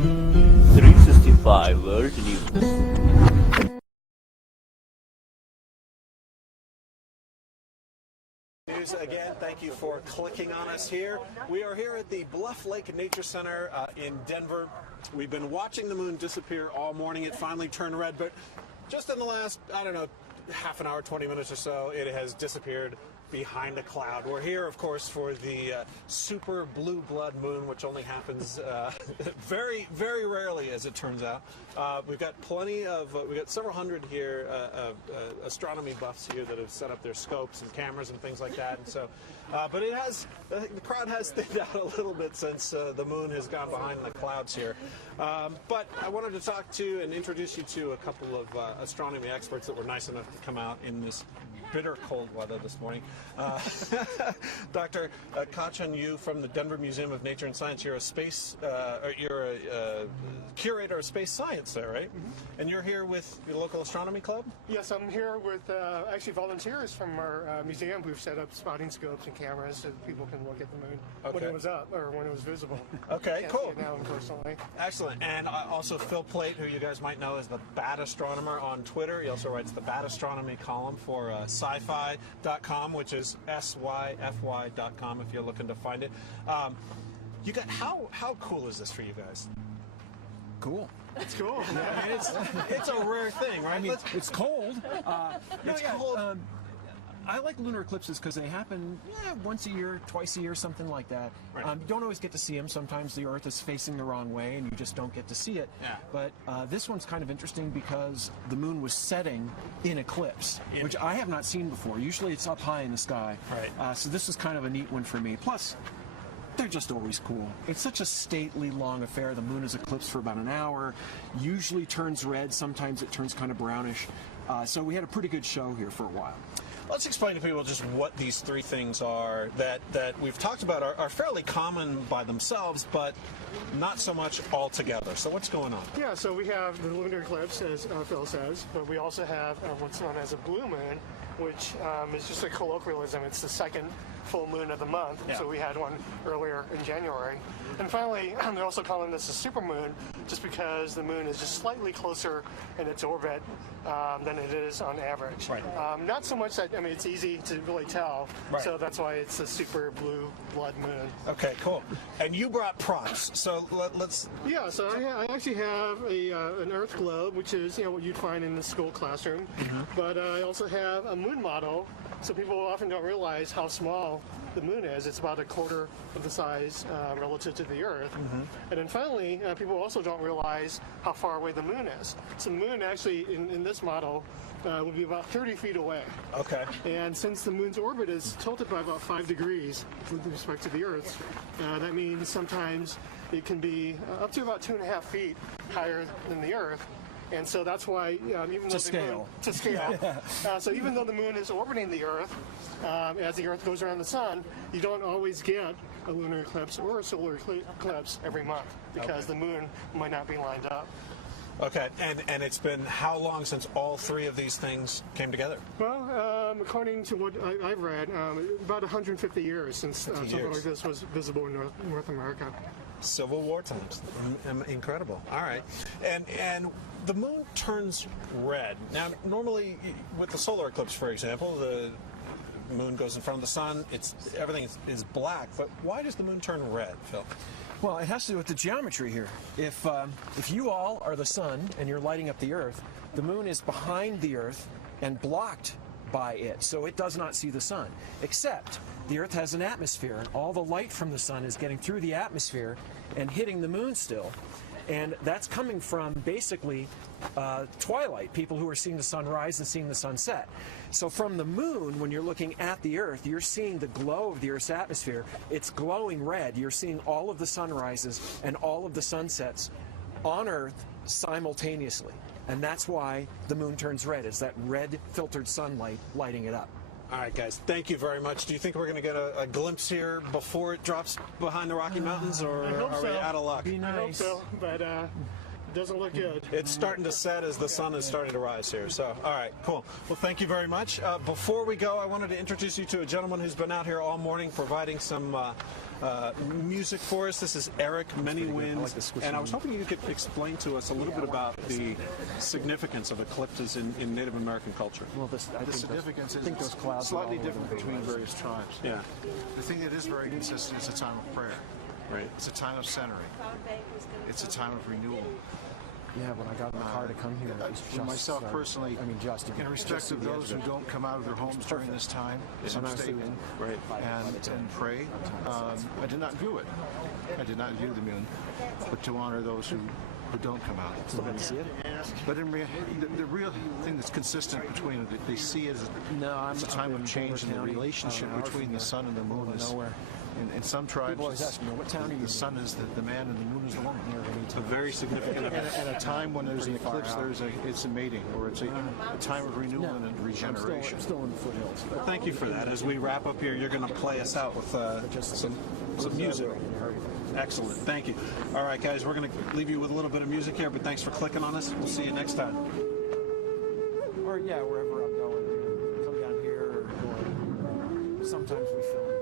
365 World News. Again, thank you for clicking on us here. We are here at the Bluff Lake Nature Center in Denver. We've been watching the moon disappear all morning. It finally turned red, but just in the last, I don't know, half an hour, 20 minutes or so, it has disappeared behind a cloud. We're here, of course, for the super blue blood moon, which only happens very, very rarely, as it turns out. We've got we've got several hundred here, astronomy buffs here that have set up their scopes and cameras and things like that. And so, but the crowd has thinned out a little bit since the moon has gone behind the clouds here. But I wanted to talk to and introduce you to a couple of astronomy experts that were nice enough to come out in this bitter cold weather this morning. Dr. Kachan Yu from the Denver Museum of Nature and Science. You're a curator of space science there, right? Mm-hmm. And you're here with your local astronomy club? Yes, I'm here with actually volunteers from our museum who've set up spotting scopes and cameras so that people can look at the moon when it was up or when it was visible. Okay, Can't cool. see it now, unfortunately. Excellent. And also Phil Plait, who you guys might know as the Bat Astronomer on Twitter. He also writes the Bat Astronomy column for sci-fi.com, which is syfy.com if you're looking to find it. You got how cool is this for you guys? Cool. It's cool. Yeah, I mean, it's a rare thing, right? I mean, it's cold. It's cold. I like lunar eclipses because they happen once a year, twice a year, something like that. Right. You don't always get to see them. Sometimes the Earth is facing the wrong way and you just don't get to see it. Yeah. But this one's kind of interesting because the moon was setting in eclipse, which I have not seen before. Usually it's up high in the sky. Right. So this was kind of a neat one for me. Plus, they're just always cool. It's such a stately long affair. The moon is eclipsed for about an hour, usually turns red, sometimes it turns kind of brownish. So we had a pretty good show here for a while. Let's explain to people just what these three things are that we've talked about are fairly common by themselves, but not so much all together. So what's going on? Yeah, so we have the lunar eclipse, as Phil says, but we also have what's known as a blue moon, which is just a colloquialism. It's the second full moon of the month, Yeah. so we had one earlier in January. And finally, they're also calling this a supermoon just because the moon is just slightly closer in its orbit than it is on average. Right. Not so much that, I mean, it's easy to really tell, Right. so that's why it's a super blue blood moon. Okay, cool. And you brought props, so let's... Yeah, so I actually have an Earth globe, which is what you'd find in the school classroom. Mm-hmm. But I also have a moon model, so people often don't realize how small the moon is. It's about a quarter of the size relative to the Earth. Mm-hmm. And then finally, people also don't realize how far away the moon is. So the moon actually, in this model, would be about 30 feet away. Okay. And since the moon's orbit is tilted by about 5 degrees with respect to the Earth's, that means sometimes it can be up to about 2.5 feet higher than the Earth. And so that's why, even though to scale. So even though the moon is orbiting the Earth, as the Earth goes around the sun, you don't always get a lunar eclipse or a solar eclipse every month because the moon might not be lined up. Okay, and it's been how long since all three of these things came together? Well, according to what I've read, about 150 years since something like this was visible in North America. Civil War times. Incredible. All right. And the moon turns red. Now, normally with the solar eclipse, for example, the moon goes in front of the sun. Everything is black. But why does the moon turn red, Phil? Well, it has to do with the geometry here. If you all are the sun and you're lighting up the Earth, the moon is behind the Earth and blocked by it, so it does not see the sun. Except the Earth has an atmosphere, and all the light from the sun is getting through the atmosphere and hitting the moon still. And that's coming from basically twilight, people who are seeing the sun rise and seeing the sun set. So from the moon, when you're looking at the Earth, you're seeing the glow of the Earth's atmosphere. It's glowing red. You're seeing all of the sunrises and all of the sunsets on Earth simultaneously. And that's why the moon turns red. It's that red filtered sunlight lighting it up. All right, guys, thank you very much. Do you think we're going to get a glimpse here before it drops behind the Rocky Mountains, or I hope are we so. out of luck? Be nice. I hope so, but Doesn't look good. It's starting to set as the sun is starting to rise here. So, all right, cool. Well, thank you very much. Before we go, I wanted to introduce you to a gentleman who's been out here all morning providing some music for us. This is Eric Many Winds, and I was hoping you could explain to us a little bit about the significance of eclipses in Native American culture. Well, The significance is slightly different between various tribes. Yeah. The thing that is very consistent is a time of prayer. Right. It's a time of centering. It's a time of renewal. Yeah, when I got in the car to come here, it was For myself personally, just in respect of those who don't come out of their homes during this time, some stay in and pray, I did not view it. I did not view the moon, but to honor those who don't come out. But in the real thing that's consistent between it, they see it as it's a time of change in the relationship between the sun and the moon. In some tribes, the sun is the man and the moon is the woman. It's a very significant event. And a time when there's an eclipse, it's a mating, or it's a time of renewal and regeneration. Still in the foothills. Well, thank you for that. As we wrap up here, you're going to play us out with some music. Excellent. Thank you. All right, guys, we're going to leave you with a little bit of music here, but thanks for clicking on us. We'll see you next time. Or, wherever I'm going. Come down here, or sometimes we film.